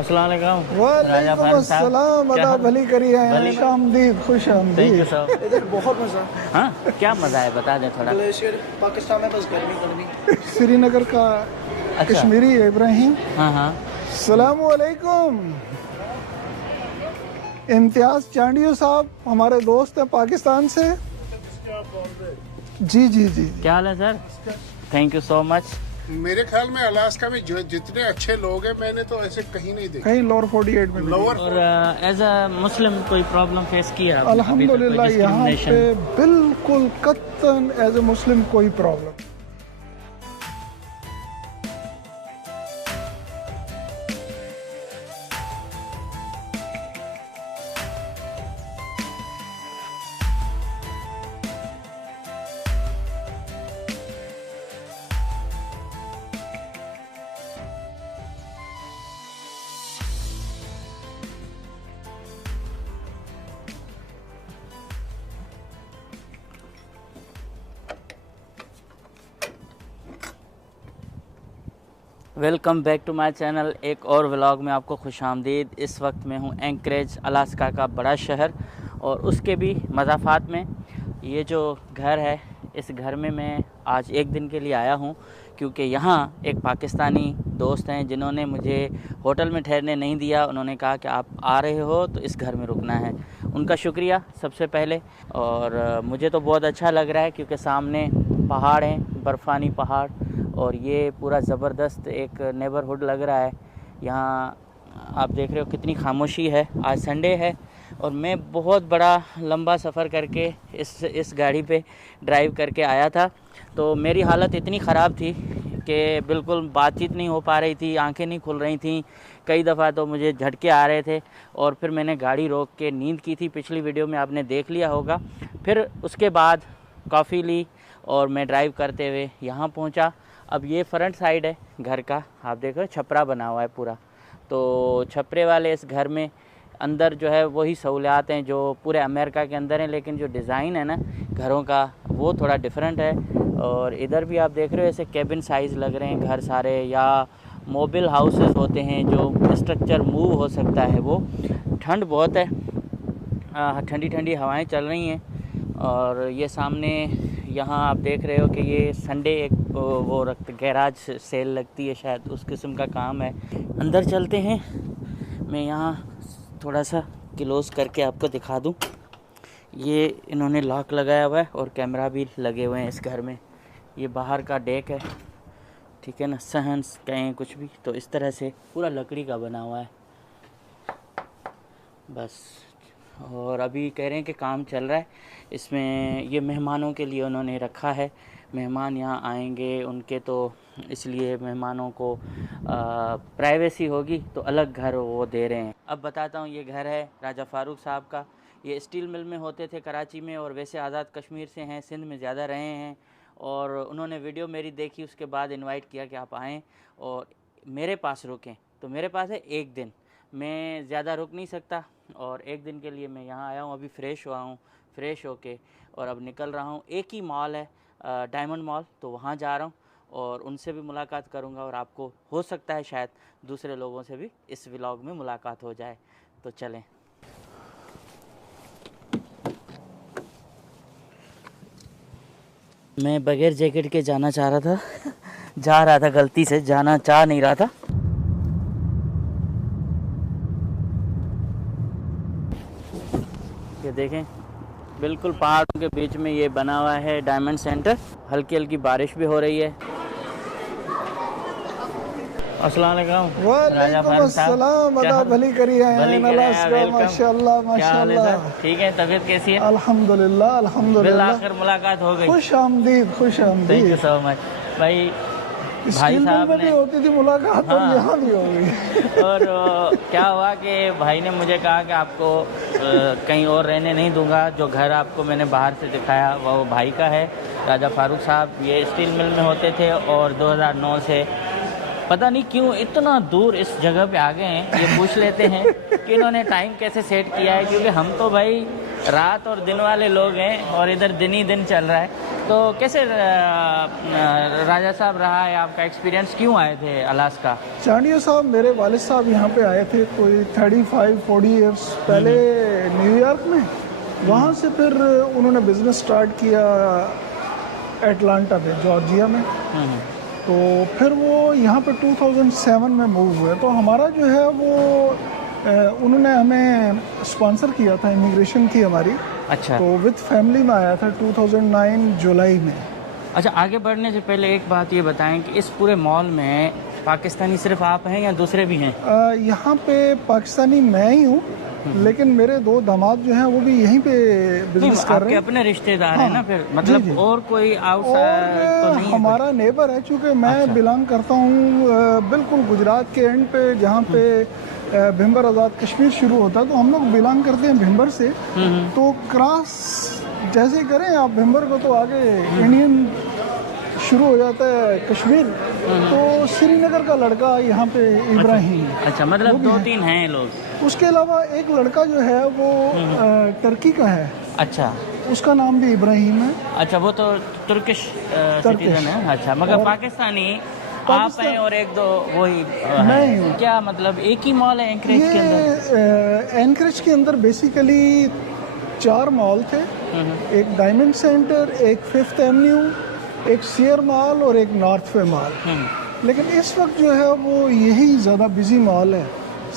अस्सलाम वालेकुम। वालेकुम अस्सलाम, अदा भली करी है, खुश आमदीद, खुश आमदीद। इधर बहुत मजा। हाँ, क्या मजा है बता दे थोड़ा। ग्लेशियर पाकिस्तान में बस गर्मी। श्रीनगर का कश्मीरी इब्राहिम। हाँ हाँ, अस्सलाम वालेकुम। इम्तियाज चांडियो साहब हमारे दोस्त हैं पाकिस्तान से। जी जी जी, क्या हाल है sir? Thank you so much. मेरे ख्याल में अलास्का में जो जितने अच्छे लोग हैं मैंने तो ऐसे कहीं नहीं देखे। कहीं लोअर 48 में भी। लोअर और एज अ मुस्लिम कोई प्रॉब्लम फेस किया? अल्हम्दुलिल्लाह यहाँ पे बिल्कुल कत्तन एज ए मुस्लिम कोई problem. Welcome back to my channel. एक और व्लॉग में आपको खुशामदीद। इस वक्त मैं हूँ एंकरेज, अलास्का का बड़ा शहर, और उसके भी मज़ाफ़ात में। ये जो घर है, इस घर में मैं आज एक दिन के लिए आया हूँ क्योंकि यहाँ एक पाकिस्तानी दोस्त हैं जिन्होंने मुझे होटल में ठहरने नहीं दिया। उन्होंने कहा कि आप आ रहे हो तो इस घर में रुकना है। उनका शुक्रिया सबसे पहले। और मुझे तो बहुत अच्छा लग रहा है क्योंकि सामने पहाड़ हैं, बर्फ़ानी पहाड़, और ये पूरा ज़बरदस्त एक नेबरहुड लग रहा है। यहाँ आप देख रहे हो कितनी खामोशी है। आज संडे है और मैं बहुत बड़ा लंबा सफ़र करके इस गाड़ी पे ड्राइव करके आया था, तो मेरी हालत इतनी ख़राब थी कि बिल्कुल बातचीत नहीं हो पा रही थी, आंखें नहीं खुल रही थी। कई दफ़ा तो मुझे झटके आ रहे थे और फिर मैंने गाड़ी रोक के नींद की थी। पिछली वीडियो में आपने देख लिया होगा। फिर उसके बाद कॉफ़ी ली और मैं ड्राइव करते हुए यहाँ पहुँचा। अब ये फ्रंट साइड है घर का, आप देख रहे हो छपरा बना हुआ है पूरा। तो छपरे वाले इस घर में अंदर जो है वही सहूलियात हैं जो पूरे अमेरिका के अंदर हैं, लेकिन जो डिज़ाइन है ना घरों का वो थोड़ा डिफरेंट है। और इधर भी आप देख रहे हो ऐसे केबिन साइज़ लग रहे हैं घर सारे, या मोबिल हाउसेस होते हैं जो स्ट्रक्चर मूव हो सकता है। वो ठंड बहुत है, ठंडी ठंडी हवाएं चल रही हैं। और ये सामने यहाँ आप देख रहे हो कि ये संडे एक वो गैराज सेल लगती है, शायद उस किस्म का काम है। अंदर चलते हैं, मैं यहाँ थोड़ा सा क्लोज़ करके आपको दिखा दूँ। ये इन्होंने लॉक लगाया हुआ है और कैमरा भी लगे हुए हैं इस घर में। ये बाहर का डेक है, ठीक है ना, सहन कहें कुछ भी, तो इस तरह से पूरा लकड़ी का बना हुआ है बस। और अभी कह रहे हैं कि काम चल रहा है इसमें। ये मेहमानों के लिए उन्होंने रखा है, मेहमान यहाँ आएंगे उनके, तो इसलिए मेहमानों को प्राइवेसी होगी तो अलग घर वो दे रहे हैं। अब बताता हूँ, ये घर है राजा फ़ारूक साहब का। ये स्टील मिल में होते थे कराची में, और वैसे आज़ाद कश्मीर से हैं, सिंध में ज़्यादा रहे हैं। और उन्होंने वीडियो मेरी देखी, उसके बाद इनवाइट किया कि आप आएँ और मेरे पास रुकें। तो मेरे पास है एक दिन, मैं ज़्यादा रुक नहीं सकता, और एक दिन के लिए मैं यहाँ आया हूँ। अभी फ़्रेश हुआ हूँ, फ़्रेश होके और अब निकल रहा हूँ। एक ही मॉल है डायमंड मॉल, तो वहाँ जा रहा हूँ और उनसे भी मुलाकात करूँगा, और आपको हो सकता है शायद दूसरे लोगों से भी इस व्लॉग में मुलाकात हो जाए। तो चलें। मैं बगैर जैकेट के जाना चाह रहा था जा रहा था, गलती से जाना चाह नहीं रहा था। ये देखें, बिल्कुल पहाड़ों के बीच में ये बना हुआ है डायमंड सेंटर। हल्की हल्की बारिश भी हो रही है। अस्सलाम वालेकुम। वालेकुम अस्सलाम, अदा भली करी है, माशाल्लाह माशाल्लाह। ठीक है, तबीयत कैसी है? अल्हम्दुलिल्लाह अल्हम्दुलिल्लाह। आखिर मुलाकात हो गई। खुश आमदीद, खुश आमदीद। थैंक यू सो मच भाई। भाई साहब ने होती थी मुलाकात, हाँ, और यहाँ भी हो गई। और क्या हुआ कि भाई ने मुझे कहा कि आपको कहीं और रहने नहीं दूंगा। जो घर आपको मैंने बाहर से दिखाया वो भाई का है, राजा फ़ारूक साहब। ये स्टील मिल में होते थे और 2009 से पता नहीं क्यों इतना दूर इस जगह पे आ गए हैं। ये पूछ लेते हैं कि इन्होंने टाइम कैसे सेट किया है, क्योंकि हम तो भाई रात और दिन वाले लोग हैं और इधर दिन ही दिन चल रहा है। तो कैसे राजा साहब रहा है आपका एक्सपीरियंस, क्यों आए थे अलास्का? चांडियो साहब, मेरे वालिद साहब यहाँ पे आए थे कोई 35-40 इयर्स पहले न्यूयॉर्क में। वहाँ से फिर उन्होंने बिजनेस स्टार्ट किया एटलांटा में, जॉर्जिया में। तो फिर वो यहाँ पे 2007 में मूव हुए। तो हमारा जो है वो उन्होंने हमें स्पॉन्सर किया था, इमिग्रेशन की हमारी। अच्छा। तो विद फैमिली में आया था 2009 जुलाई में। अच्छा, आगे बढ़ने से पहले एक बात ये बताएं कि इस पूरे मॉल में पाकिस्तानी सिर्फ आप हैं या दूसरे भी हैं? यहाँ पे पाकिस्तानी मैं ही हूँ, लेकिन मेरे 2 दामाद जो हैं वो भी यहीं पे बिजनेस कर रहे हैं। अपने रिश्तेदार हैं ना फिर, मतलब जी। और कोई आउटसाइड तो नहीं? हमारा नेबर है, चूँकि मैं बिलोंग करता हूँ बिल्कुल गुजरात के एंड पे, जहाँ पे भिम्बर आज़ाद कश्मीर शुरू होता है। तो हम लोग बिलोंग करते हैं भिम्बर से। तो क्रॉस जैसे करें आप भिम्बर को तो आगे इंडियन शुरू हो जाता है कश्मीर। तो श्रीनगर का लड़का यहाँ पे इब्राहिम। अच्छा, मतलब 2-3 हैं लोग। उसके अलावा एक लड़का जो है वो टर्की का है। अच्छा, उसका नाम भी इब्राहिम है। अच्छा, वो तो तुर्किश सिटीजन है। अच्छा, मगर पाकिस्तानी आप हैं और 1-2 वही मैं हूँ। क्या मतलब एक ही मॉल है एंकरेज के अंदर? एंकरेज के अंदर बेसिकली 4 मॉल थे। एक डायमंड सेंटर, एक 5th एवेन्यू, एक सियर मॉल और एक नॉर्थ वे मॉल। लेकिन इस वक्त जो है वो यही ज़्यादा बिजी मॉल है।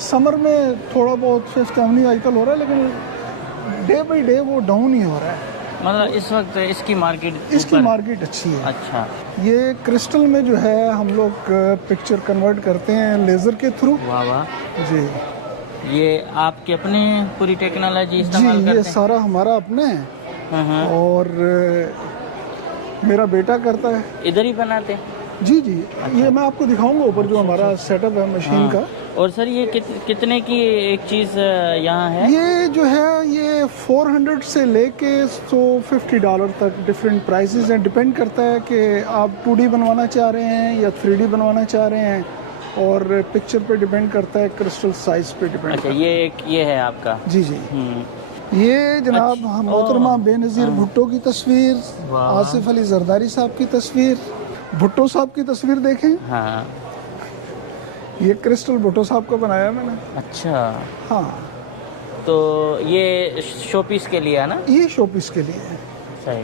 समर में थोड़ा बहुत 5th एवेन्यू आजकल हो रहा है, लेकिन डे बाई डे वो डाउन ही हो रहा है। मतलब इस वक्त इसकी मार्केट अच्छी है। अच्छा, ये क्रिस्टल में जो है हम लोग पिक्चर कन्वर्ट करते हैं लेज़र के थ्रू। वाह वाह जी। ये आपकी अपनी पूरी टेक्नोलॉजी जी, इस्तेमाल करते ये हैं? सारा हमारा अपने है और मेरा बेटा करता है। इधर ही बनाते हैं? जी जी। ये मैं आपको दिखाऊंगा ऊपर जो हमारा सेटअप है मशीन का। और सर ये कितने की एक चीज़ यहाँ है? ये जो है ये 400 से लेके $150 तक डिफरेंट प्राइसेस हैं। डिपेंड करता है कि आप 2D बनवाना चाह रहे हैं या 3D बनवाना चाह रहे हैं, और पिक्चर पे डिपेंड करता है, क्रिस्टल साइज पे डिपेंड। अच्छा, ये है आपका? जी जी। ये जनाब मोहतरमा बेनज़ीर भुट्टो की तस्वीर, आसिफ अली जरदारी साहब की तस्वीर, भुट्टो साहब की तस्वीर देखें। हाँ, ये क्रिस्टल भुट्टो साहब का बनाया मैंने। अच्छा। हाँ, तो ये शोपीस के लिए है ना? ये शोपीस के लिए है। सही,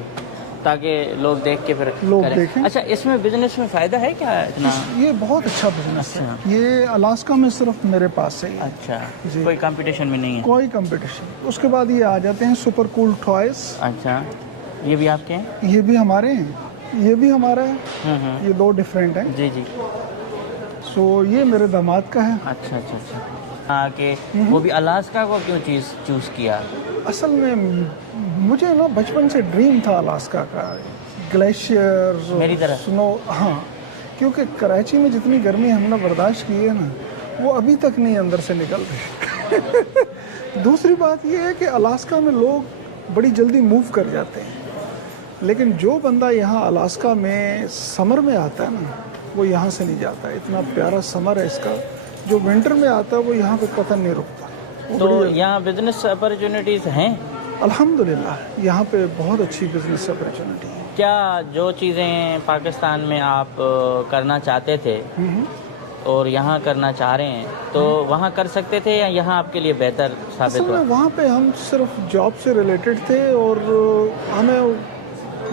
ताकि लोग देख के फिर लोग करें। देखें। अच्छा, इसमें बिजनेस में फ़ायदा है क्या इतना? ये बहुत अच्छा बिजनेस है। अच्छा। ये अलास्का में सिर्फ मेरे पास है। अच्छा, जी। कोई कंपटीशन में नहीं है? कोई कंपटीशन। उसके बाद ये आ जाते हैं सुपर कूल टॉयज। अच्छा, ये भी आपके हैं? ये भी हमारे हैं, ये भी हमारा है। ये 2 डिफरेंट हैं। जी जी। सो ये मेरे दामाद का है। अच्छा अच्छा अच्छा। हाँ, कि वो भी अलास्का को क्यों चूज़ किया? असल में मुझे ना बचपन से ड्रीम था अलास्का का, ग्लेशियर, मेरी तरह। स्नो। हाँ, क्योंकि कराची में जितनी गर्मी हमने बर्दाश्त की है ना, वो अभी तक नहीं अंदर से निकल रही। दूसरी बात ये है कि अलास्का में लोग बड़ी जल्दी मूव कर जाते हैं, लेकिन जो बंदा यहाँ अलास्का में समर में आता है ना, वो यहाँ से नहीं जाता। इतना प्यारा समर है इसका। जो विंटर में आता है वो यहाँ पे कतई नहीं रुकता। तो यहाँ बिजनेस अपॉर्चुनिटीज़ हैं? अल्हम्दुलिल्लाह यहाँ पे बहुत अच्छी बिजनेस अपॉर्चुनिटी है। क्या जो चीज़ें पाकिस्तान में आप करना चाहते थे और यहाँ करना चाह रहे हैं, तो वहाँ कर सकते थे या यहाँ आपके लिए बेहतर साबित हुआ? वहाँ पे हम सिर्फ जॉब से रिलेटेड थे और हमें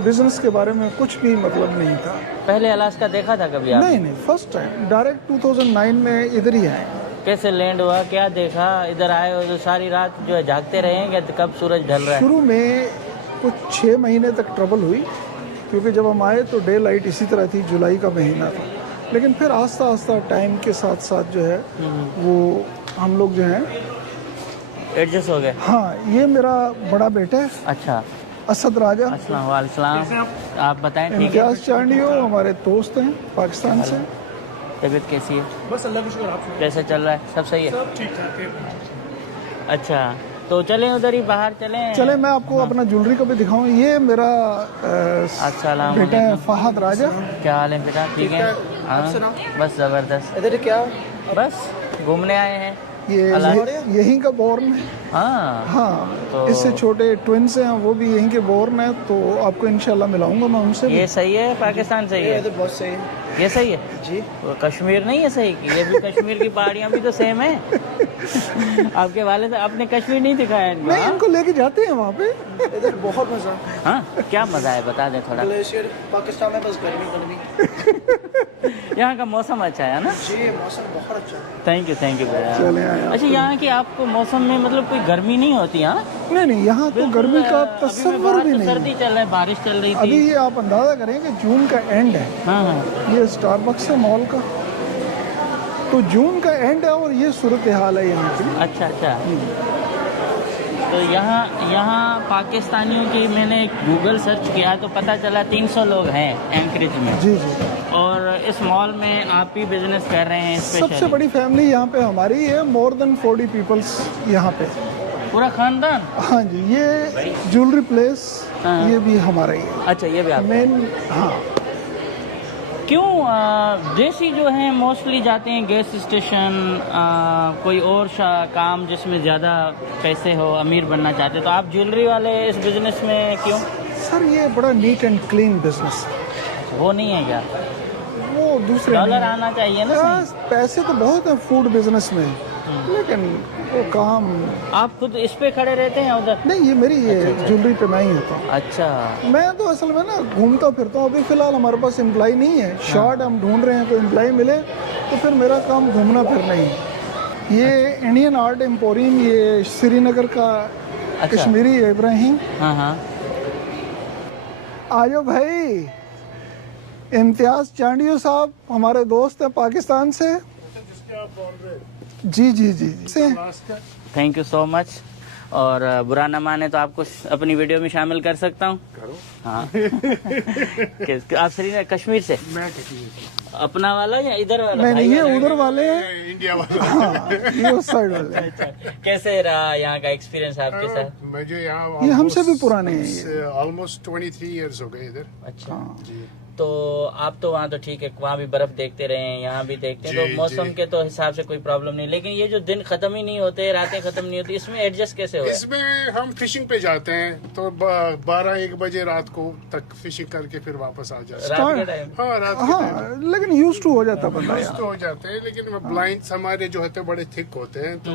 बिजनेस के बारे में कुछ भी मतलब नहीं था। पहले अलास्का देखा था कभी आप? नहीं, फर्स्ट टाइम डायरेक्ट 2009 में इधर ही आए। कैसे लैंड हुआ, क्या देखा? इधर आए हो तो सारी रात जो है जागते रहेंगे कब सूरज ढल रहा है? शुरू में कुछ 6 महीने तक ट्रबल हुई, क्योंकि जब हम आए तो डे लाइट इसी तरह थी, जुलाई का महीना था। लेकिन फिर आस्ता आस्ता टाइम के साथ साथ जो है वो हम लोग जो हैं एडजस्ट हो गए। हाँ, ये मेरा बड़ा बेटा है। अच्छा, असद राजा। अस्सलाम वालेकुम। आप बताएं। ठीक है। इम्तियाज चांडियो हमारे दोस्त हैं पाकिस्तान से। तबीयत कैसी है? बस अल्लाह का शुक्र। आप कैसे चल रहा है? सब सही है? सब ठीक ठाक है। अच्छा, तो चलें उधर ही बाहर चलें। मैं आपको अपना ज्वेलरी को भी दिखाऊं। ये मेरा अस्सलाम बेटा है फहद राजा। क्या हाल है बेटा? ठीक है। हाँ, बस ज़बरदस्त। इधर क्या? बस घूमने आए हैं। यहीं का बोर्न है। हाँ तो इससे छोटे ट्विन्स हैं, वो भी यहीं के बोर्न है, तो आपको इंशाल्लाह मिलाऊंगा मैं उनसे। ये सही है, पाकिस्तान सही है, बहुत सही है ये सही है जी। वो कश्मीर नहीं है सही कि ये भी कश्मीर की पहाड़ियाँ भी तो सेम है। आपके वाले से आपने कश्मीर नहीं दिखाया इनको? नहीं, इनको लेके जाते हैं वहाँ पे। इधर बहुत मजा। हाँ क्या मजा है, बता दें थोड़ा। ग्लेशियर पाकिस्तान में बस गर्मी गर्मी। यहाँ का मौसम अच्छा है ना? जी मौसम बहुत अच्छा है। थैंक यू भैया। चले आए आप। अच्छा यहाँ की आपको मौसम में मतलब कोई गर्मी नहीं होती? हाँ नहीं, यहाँ तो गर्मी का तस्वर भी नहीं सर्दी है। चल रहा है, बारिश चल रही अभी थी। ये आप अंदाजा करें कि जून का एंड है। हाँ ये स्टारबक्स है मॉल का, तो जून का एंड है और ये सूरत हाल है यहाँ की। अच्छा। तो यहाँ पाकिस्तानियों की मैंने गूगल सर्च किया तो पता चला 300 लोग हैं एंकरेज में। जी। और इस मॉल में आप ही बिजनेस कर रहे हैं सबसे स्पेशली? बड़ी फैमिली यहाँ पे हमारी है, मोर देन 40 पीपल्स यहाँ पे। पूरा खानदान? हाँ जी, ये ज्वेलरी प्लेस हाँ। ये भी हमारा ही है अच्छा ये भी आप? मेन। हाँ, क्यों देसी जो हैं मोस्टली जाते हैं गैस स्टेशन, कोई और काम जिसमें ज़्यादा पैसे हो, अमीर बनना चाहते, तो आप ज्वेलरी वाले इस बिजनेस में क्यों? सर ये बड़ा नीट एंड क्लीन बिजनेस वो नहीं है क्या? वो दूसरे डॉलर नहीं है। आना चाहिए ना सही। पैसे तो बहुत है फूड बिजनेस में, लेकिन वो काम। आप खुद इस पे खड़े रहते हैं उधर? नहीं, ये मेरी ये ज्वेलरी पे मैं ही होता हूँ। अच्छा। मैं तो असल में ना घूमता फिरता हूँ। अभी फिलहाल हमारे पास एम्प्लॉय नहीं है, शॉर्ट हम ढूंढ रहे हैं, कोई एम्प्लॉय मिले तो फिर मेरा काम घूमना फिरना ही है। ये इंडियन आर्ट एम्पोरियम, ये श्रीनगर का कश्मीरी है इब्राहिम। हाँ आयो भाई, इम्तियाज चांडियो साहब हमारे दोस्त हैं पाकिस्तान से। जी से। Thank you so much. और बुरा न माने तो आपको अपनी वीडियो में शामिल कर सकता हूँ? हाँ। आप श्रीनगर कश्मीर से? मैं कश्मीर से। अपना वाला या इधर वाला? नहीं, ये उधर वाले हैं, इंडिया वाला। हाँ, ये उस साइड वाले हैं। अच्छा, कैसे रहा यहाँ का एक्सपीरियंस आपके साथ? मुझे यहाँ ये हमसे भी पुराने हैं ये। ऑलमोस्ट 23 इयर्स हो गए इधर। अच्छा। तो आप तो वहाँ तो ठीक है, वहाँ भी बर्फ देखते रहे हैं, यहाँ भी देखते हैं, तो मौसम के तो हिसाब से कोई प्रॉब्लम नहीं, लेकिन ये जो दिन खत्म ही नहीं होते, रातें खत्म नहीं होती, इसमें एडजस्ट कैसे हो? इसमें हम फिशिंग पे जाते हैं तो 12-1 बजे रात को तक फिशिंग करके फिर वापस आ जाते हैं। रात के टाइम? हाँ रात के टाइम हाँ, लेकिन यूज टू हो जाता बंदा यार। तो हो जाते हैं, लेकिन ब्लाइंड्स हमारे जो होते हैं बड़े थिक होते हैं, तो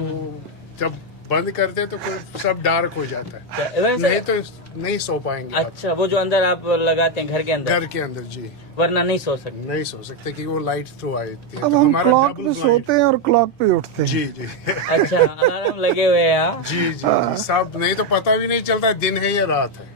जब बंद करते हैं तो फिर सब डार्क हो जाता है, नहीं तो नहीं सो पाएंगे। अच्छा, वो जो अंदर आप लगाते हैं घर के अंदर? घर के अंदर जी, वरना नहीं सो सकते? नहीं सो सकते कि वो लाइट थ्रू आती है। अब तो हम हमारा क्लॉक double पे blind- सोते हैं और क्लॉक पे उठते हैं। जी जी अच्छा, अलार्म लगे हुए हैं यहाँ? जी सब, नहीं तो पता भी नहीं चलता दिन है या रात है।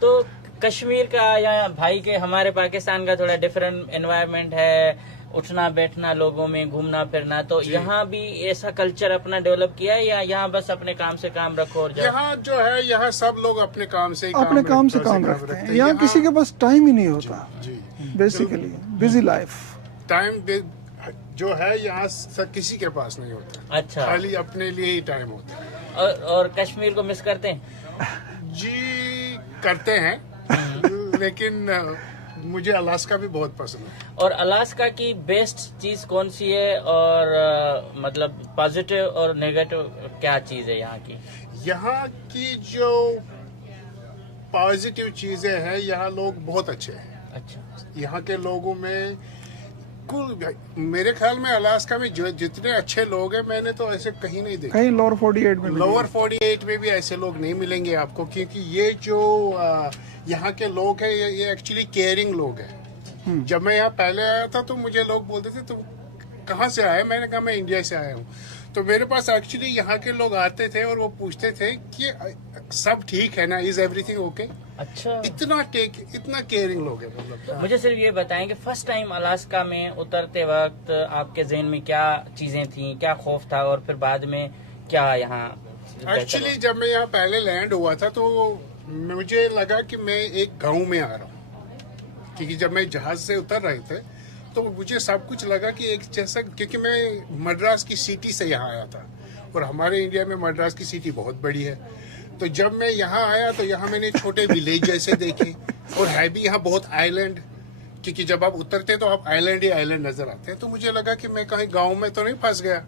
तो कश्मीर का या भाई के हमारे पाकिस्तान का थोड़ा डिफरेंट एनवायरनमेंट है, उठना बैठना लोगों में, घूमना फिरना, तो यहाँ भी ऐसा कल्चर अपना डेवलप किया है या यहाँ बस अपने काम से काम रखो और जाओ? यहाँ जो है, यहाँ सब लोग अपने काम से ही अपने काम से काम रखते हैं। यहाँ किसी के पास टाइम ही नहीं होता, जी बेसिकली बिजी लाइफ। टाइम जो है यहाँ किसी के पास नहीं होता। अच्छा। खाली अपने लिए ही टाइम होता है। और कश्मीर को मिस करते हैं? जी करते हैं, लेकिन मुझे अलास्का भी बहुत पसंद है। और अलास्का की बेस्ट चीज कौन सी है, और मतलब पॉजिटिव और नेगेटिव क्या चीज है यहाँ की? यहाँ की जो पॉजिटिव चीजें हैं, यहाँ लोग बहुत अच्छे हैं। अच्छा। यहाँ के लोगों में कुल, मेरे ख्याल में अलास्का में जो जितने अच्छे लोग हैं, मैंने तो ऐसे कहीं नहीं देखे। कहीं लोअर 48 में लोअर 48 में भी ऐसे लोग नहीं मिलेंगे आपको, क्योंकि ये जो यहाँ के लोग हैं, ये एक्चुअली केयरिंग लोग हैं। जब मैं यहाँ पहले आया था तो मुझे लोग बोलते थे तुम कहाँ से आए, मैंने कहा मैं इंडिया से आया हूँ। तो मेरे पास एक्चुअली यहाँ के लोग आते थे और वो पूछते थे कि सब ठीक है ना, इज एवरीथिंग ओके। अच्छा, इतना केयरिंग लोग हैं मतलब। मुझे सिर्फ ये बताएं कि फर्स्ट टाइम अलास्का में उतरते वक्त आपके जहन में क्या चीजें थी, क्या खौफ था, और फिर बाद में क्या यहाँ? एक्चुअली जब मैं यहाँ पहले लैंड हुआ था तो मुझे लगा कि मैं एक गांव में आ रहा हूँ, क्योंकि जब मैं जहाज से उतर रहे थे तो मुझे सब कुछ लगा कि एक जैसा, क्योंकि मैं मद्रास की सिटी से यहाँ आया था और हमारे इंडिया में मद्रास की सिटी बहुत बड़ी है। तो जब मैं यहाँ आया तो यहाँ मैंने छोटे विलेज जैसे देखे, और है भी यहाँ बहुत आइलैंड, क्योंकि जब आप उतरते तो आप आइलैंड ही आइलैंड नजर आते हैं। तो मुझे लगा कि मैं कहीं गाँव में तो नहीं फंस गया।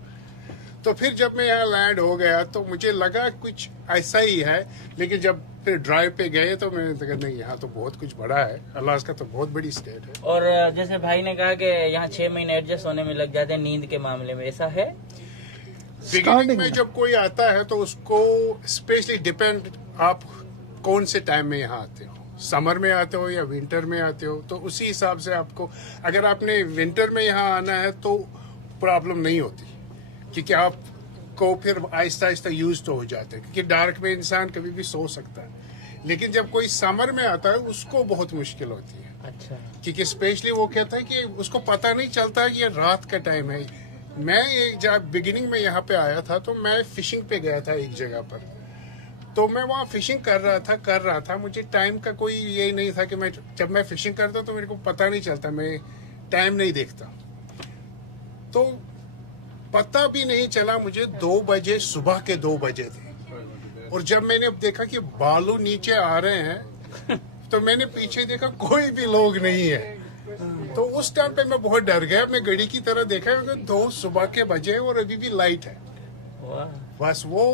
तो फिर जब मैं यहाँ लैंड हो गया तो मुझे लगा कुछ ऐसा ही है, लेकिन जब फिर ड्राइव पे गए तो मैंने कहा नहीं, यहाँ तो बहुत कुछ बड़ा है, अलास्का तो बहुत बड़ी स्टेट है। और जैसे भाई ने कहा कि यहाँ 6 महीने एडजस्ट होने में लग जाते हैं नींद के मामले में, ऐसा है? बिगिनिंग में जब कोई आता है तो उसको स्पेशली डिपेंड आप कौन से टाइम में यहाँ आते हो, समर में आते हो या विंटर में आते हो, तो उसी हिसाब से आपको, अगर आपने विंटर में यहाँ आना है तो प्रॉब्लम नहीं होती, क्योंकि आपको फिर आहिस्ता आहिस्ता यूज तो हो जाते हैं, क्योंकि डार्क में इंसान कभी भी सो सकता है। लेकिन जब कोई समर में आता है उसको बहुत मुश्किल होती है। अच्छा। क्योंकि स्पेशली वो कहता है कि उसको पता नहीं चलता कि ये रात का टाइम है। मैं जब बिगिनिंग में यहाँ पे आया था तो मैं फिशिंग पे गया था एक जगह पर, तो मैं वहाँ फिशिंग कर रहा था, मुझे टाइम का कोई ये नहीं था कि जब मैं फिशिंग करता तो मेरे को पता नहीं चलता, मैं टाइम नहीं देखता, तो पता भी नहीं चला मुझे 2 बजे, सुबह के 2 बजे थे। और जब मैंने देखा कि बालू नीचे आ रहे हैं तो मैंने पीछे देखा कोई भी लोग नहीं है, तो उस टाइम पे मैं बहुत डर गया। मैं घड़ी की तरह देखा 2 सुबह के बजे और अभी भी लाइट है। बस वो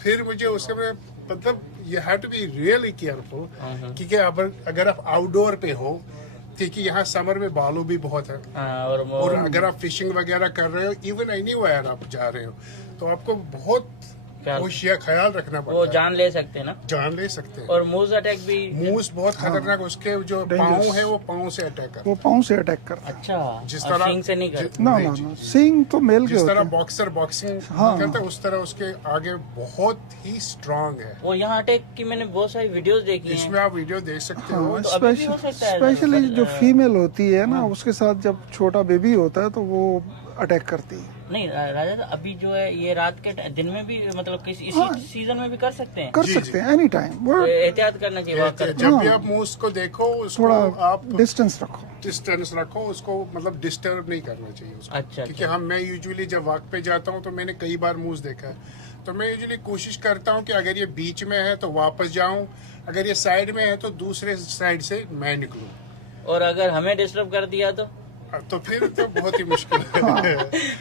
फिर मुझे उसके में मतलब you have to be really careful, क्योंकि अगर आप आउटडोर पे हो, क्योंकि यहाँ समर में बालू भी बहुत है, और अगर आप फिशिंग वगैरह कर रहे हो, इवन एनीवेयर आप जा रहे हो, तो आपको बहुत ख्याल रखना पड़ता है। वो जान ले सकते हैं ना? जान ले सकते हैं। और मूस अटैक भी, मूस बहुत खतरनाक, उसके जो पाँव है वो पाँव से अटैक करता है। वो पाँव से अटैक करता है। अच्छा, जिस तरह सींग से नहीं करता? ना सींग तो मेल के जिस होते तरह हैं। बॉक्सर बॉक्सिंग करता है उस तरह उसके आगे बहुत ही स्ट्रांग है। वो यहाँ अटैक की मैंने बहुत सारी वीडियोस देखी हैं। इसमें आप वीडियो देख सकते हो। हाँ, तो अभी भी हो सकता है? स्पेशली जो फीमेल होती है ना, उसके साथ जब छोटा बेबी होता है तो वो अटैक करती है। नहीं राजा, अभी जो है ये रात के दिन में भी, मतलब इसी सीजन में भी कर सकते हैं? कर सकते हैं एनी टाइम। तो एहतियात करना चाहिए वहाँ करते। जब भी आप मूस को देखो उसको थोड़ा आप डिस्टेंस रखो, उसको मतलब डिस्टर्ब नहीं करना चाहिए उसको। अच्छा, क्योंकि मैं यूजुअली जब वॉक पे जाता हूँ तो मैंने कई बार मूस देखा है, तो मैं यूजुअली कोशिश करता हूँ कि अगर ये बीच में है तो वापस जाऊँ, अगर ये साइड में है तो दूसरे साइड से मैं निकलूँ। और अगर हमें डिस्टर्ब कर दिया तो फिर तो बहुत ही मुश्किल है।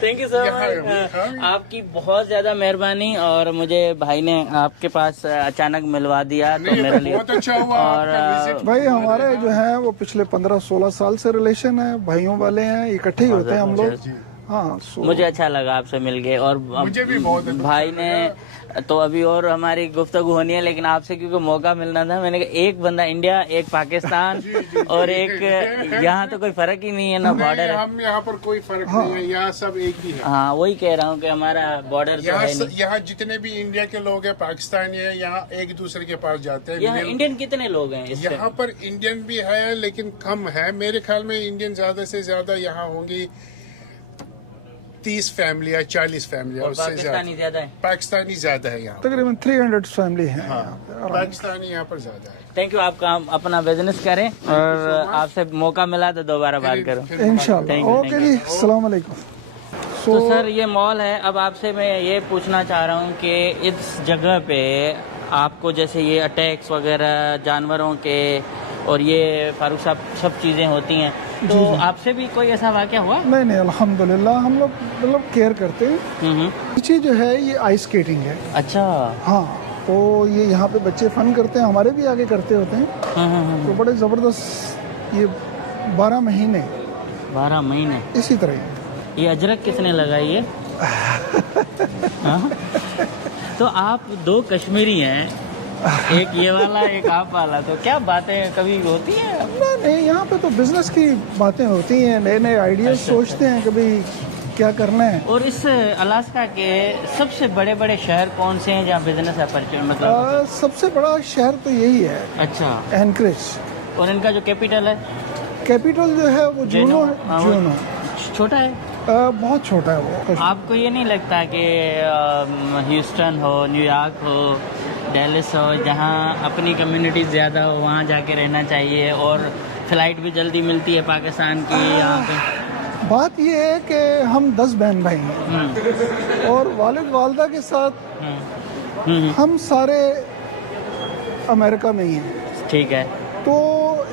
थैंक यू सर, आपकी बहुत ज्यादा मेहरबानी, और मुझे भाई ने आपके पास अचानक मिलवा दिया तो मेरे लिए बहुत अच्छा हुआ। और भाई हमारे जो है वो पिछले 15-16 साल से रिलेशन है, भाइयों वाले हैं, इकट्ठे ही होते हैं हम लोग। हाँ, मुझे अच्छा लगा आपसे मिल के, और मुझे भी बहुत भाई ने तो अभी और हमारी गुफ्तगू होनी है, लेकिन आपसे क्योंकि मौका मिलना था, मैंने कहा एक बंदा इंडिया, एक पाकिस्तान और एक यहाँ तो कोई फर्क ही नहीं है ना, बॉर्डर है। हम यहाँ पर कोई फर्क नहीं है, यहाँ सब एक ही है। हाँ, वही कह रहा हूँ कि हमारा बॉर्डर तो है नहीं। यहाँ जितने भी इंडिया के लोग हैं, पाकिस्तानी है, यहाँ एक दूसरे के पास जाते हैं। यहाँ इंडियन कितने लोग हैं? यहाँ पर इंडियन भी है लेकिन कम है, मेरे ख्याल में इंडियन ज्यादा से ज्यादा यहाँ होंगी 30 फैमिलियाँ, 40 फैमिलियाँ, उससे ज्यादा है। पाकिस्तानी ज्यादा है यहाँ, तकरीबन 300 फैमिली है। पाकिस्तानी यहाँ पर ज्यादा है। थैंक यू, आप काम अपना बिजनेस करें, और आपसे मौका मिला तो दोबारा बात करो इंशाल्लाह। ओके जी, अस्सलाम वालेकुम। तो सर ये मॉल है, अब आपसे मैं ये पूछना चाह रहा हूँ कि इस जगह पे आपको जैसे ये अटैक्स वगैरह जानवरों के और ये फारूक साहब सब चीज़ें होती हैं, तो आपसे भी कोई ऐसा वाक़या हुआ? नहीं, अल्हम्दुलिल्लाह हम लोग मतलब केयर करते हैं। पीछे जो है ये आइस स्केटिंग है। अच्छा। हाँ, तो ये यहाँ पे बच्चे फन करते हैं, हमारे भी आगे करते होते हैं। तो बड़े ज़बरदस्त, ये 12 महीने इसी तरह। ये अजरक किसने लगाई है? तो आप 2 कश्मीरी हैं, एक ये वाला एक आप वाला, तो क्या बातें कभी होती हैं? नहीं, यहाँ पे तो बिजनेस की बातें होती हैं, नए आइडियाज सोचते हैं कभी क्या करना है। और इस अलास्का के सबसे बड़े शहर कौन से हैं जहाँ बिजनेस अपॉर्चुनिटी मतलब? सबसे बड़ा शहर तो यही है। अच्छा। एनकरेज। और इनका जो कैपिटल है? कैपिटल जो है वो जूनो। छोटा है? बहुत छोटा है वो। आपको ये नहीं लगता कि ह्यूस्टन हो, न्यूयॉर्क हो, डेलिस हो, जहाँ अपनी कम्युनिटी ज़्यादा हो, वहाँ जाके रहना चाहिए, और फ्लाइट भी जल्दी मिलती है पाकिस्तान की यहाँ पे? बात ये है कि हम 10 बहन भाई हैं, और वालिद वालदा के साथ हम सारे अमेरिका में ही हैं। ठीक है। तो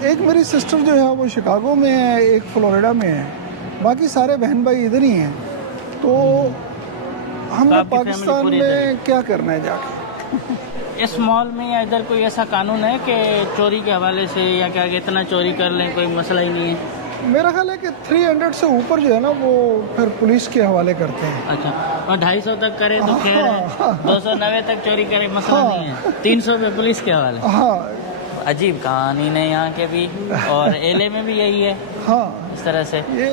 एक मेरी सिस्टर जो है वो शिकागो में है, एक फ्लोरिडा में है, बाकी सारे बहन भाई इधर ही हैं। तो हमने आपकी फैमिली पाकिस्तान पूरी इधर में क्या करना है जाके? है। इस मॉल में या इधर कोई ऐसा कानून है कि चोरी के हवाले से या क्या इतना चोरी कर लें कोई मसला ही नहीं है? मेरा ख्याल है कि 300 से ऊपर जो है ना वो फिर पुलिस के हवाले करते हैं। अच्छा, और 250 तक करे तो खैर है, 290 तक चोरी करे मसला हाँ। नहीं है, 300 पे पुलिस के हवाले। हाँ अजीब कहानी ने यहाँ के भी, और एले में भी यही है हाँ, इस तरह से। ये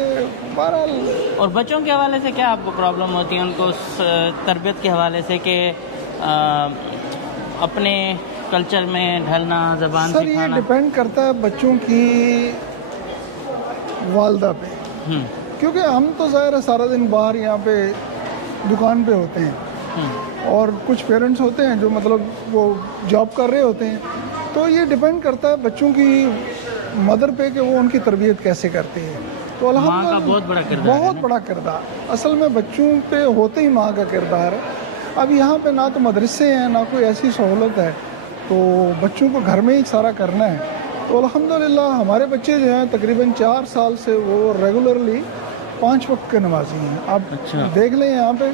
बहरहाल और बच्चों के हवाले से क्या आपको प्रॉब्लम होती है उनको तरबियत के हवाले से कि अपने कल्चर में ढलना, ज़बान सर ये सिखाना? डिपेंड करता है बच्चों की वालदा पे, क्योंकि हम तो ज़ाहिर है सारा दिन बाहर यहाँ पे दुकान पे होते हैं और कुछ पेरेंट्स होते हैं जो मतलब वो जॉब कर रहे होते हैं, तो ये डिपेंड करता है बच्चों की मदर पे कि वो उनकी तरबियत कैसे करती है। तो माँ का अल्हम्दुलिल्लाह बहुत बड़ा किरदार है बहुत ना? बड़ा किरदार असल में बच्चों पे होते ही माँ का किरदार है। अब यहाँ पे ना तो मदरसे हैं ना कोई ऐसी सहूलत है, तो बच्चों को घर में ही सारा करना है। तो अल्हम्दुलिल्लाह हमारे बच्चे जो हैं तकरीबन 4 साल से वो रेगुलरली 5 वक्त के नमाजी हैं। आप अच्छा। देख लें यहाँ पे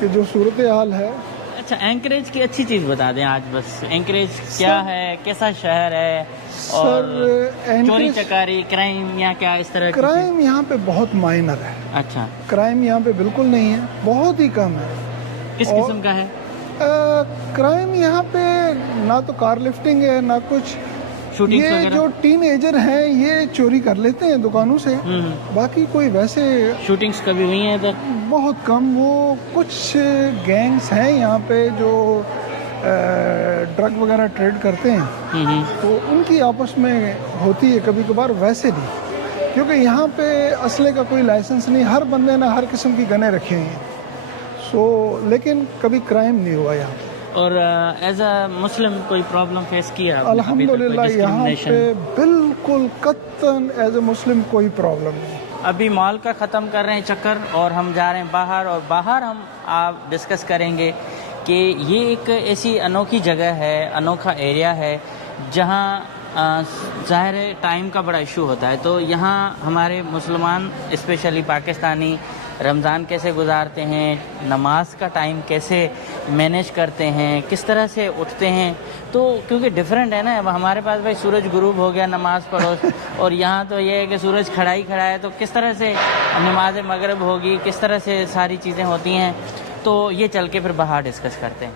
कि जो सूरत हाल है। अच्छा, एंकरेज की अच्छी चीज़ बता दें आज बस। एंकरेज क्या है, कैसा शहर है, और सर चोरी एंकरेज चकारी, क्राइम या क्या इस तरह की क्राइम यहाँ पे बहुत माइनर है। चीज़? अच्छा, क्राइम यहाँ पे बिल्कुल नहीं है, बहुत ही कम है। किस और- किस्म का है? क्राइम यहाँ पे ना तो कार लिफ्टिंग है ना कुछ। शूटिंग्स ये वगैरह? जो टीनेजर हैं ये चोरी कर लेते हैं दुकानों से, बाकी कोई वैसे शूटिंग्स कभी हुई हैं इधर? बहुत कम। वो कुछ गैंग्स हैं यहाँ पे जो ड्रग वगैरह ट्रेड करते हैं, तो उनकी आपस में होती है कभी कभार, वैसे नहीं, क्योंकि यहाँ पे असले का कोई लाइसेंस नहीं, हर बंदे ने हर किस्म की गनें रखी हुई हैं। सो लेकिन कभी क्राइम नहीं हुआ यहाँ पे। और एज अ मुस्लिम कोई प्रॉब्लम फेस किया आपने? अल्हम्दुलिल्लाह अभी तक कोई यहाँ पे discrimination? बिल्कुल कत्तन एज ए मुस्लिम कोई प्रॉब्लम नहीं। अभी मॉल का ख़त्म कर रहे हैं चक्कर और हम जा रहे हैं बाहर, और बाहर हम आप डिस्कस करेंगे कि ये एक ऐसी अनोखी जगह है, अनोखा एरिया है जहाँ ज़ाहिर है टाइम का बड़ा इशू होता है। तो यहाँ हमारे मुसलमान स्पेशली पाकिस्तानी रमज़ान कैसे गुजारते हैं, नमाज का टाइम कैसे मैनेज करते हैं, किस तरह से उठते हैं, तो क्योंकि डिफरेंट है ना। अब हमारे पास भाई सूरज गुरूब हो गया, नमाज पढ़ो, और यहाँ तो ये है कि सूरज खड़ा ही खड़ा है, तो किस तरह से नमाज मगरिब होगी, किस तरह से सारी चीज़ें होती हैं। तो ये चल के फिर बाहर डिस्कस करते हैं।